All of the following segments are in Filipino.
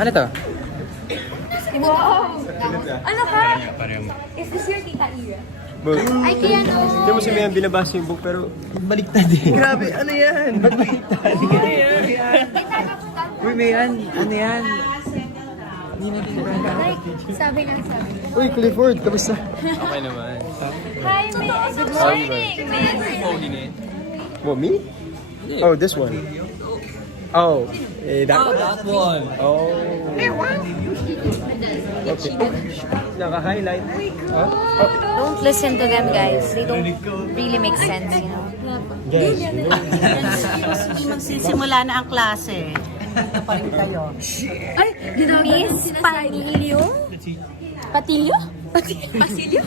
Ano to? Wow! Ano ka? Is this your Tita Ira? Ay, kaya no. Hindi mo si Mayan binabasa yung book pero Baliktad eh. grabe, ano yan? Ba't baliktad? Ano yan? Uy, Mayan, ano yan? Hindi natin Like, sabi. Uy, Clifford, kamusta? Okay naman. Hi, May. Good morning, May. What, me? Oh, this one. Oh, that one? That one. Oh. Okay. Naka-highlight. Don't listen to them, guys. They don't really make sense, you know. Guys, Magsisimula na ang klase. Ito pa rin kayo. Ay, Miss Panilio? Patilio? Pasilio?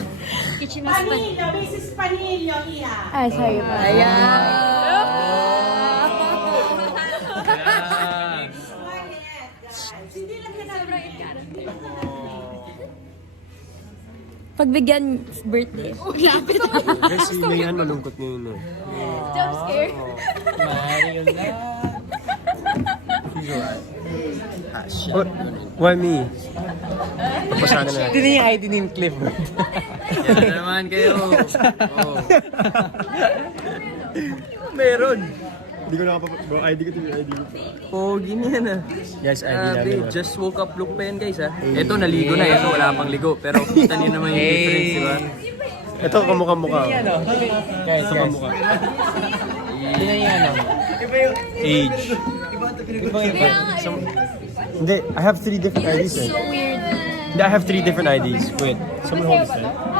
Kitchen Miss Panilio, Mrs. Panilio, iya. Ay, sorry pa. Hindi lang kinabigyan. Pagbigyan birthday. Oh, lapit na. guys, si Mayan malungkot ngayon eh. Jump scare. Mario na. What? Why me? Papasahan na Ito na yung ID ni Clifford. Yan na naman kayo. Oh. Meron! Hindi ko nakapapag... ID ko ito yung ID ko. Pogi niya na. Guys, ID namin. Just woke up look pa yan guys ha. Ito naligo na, ito wala pang ligo. Pero kita niyo naman yung difference, di ba? Ito kamukha-mukha. Guys, Ito kamukha. Hindi na yan Age. Hindi, I have 3 different IDs eh. So weird. Hindi, I have 3 different IDs. Wait, someone hold this, right?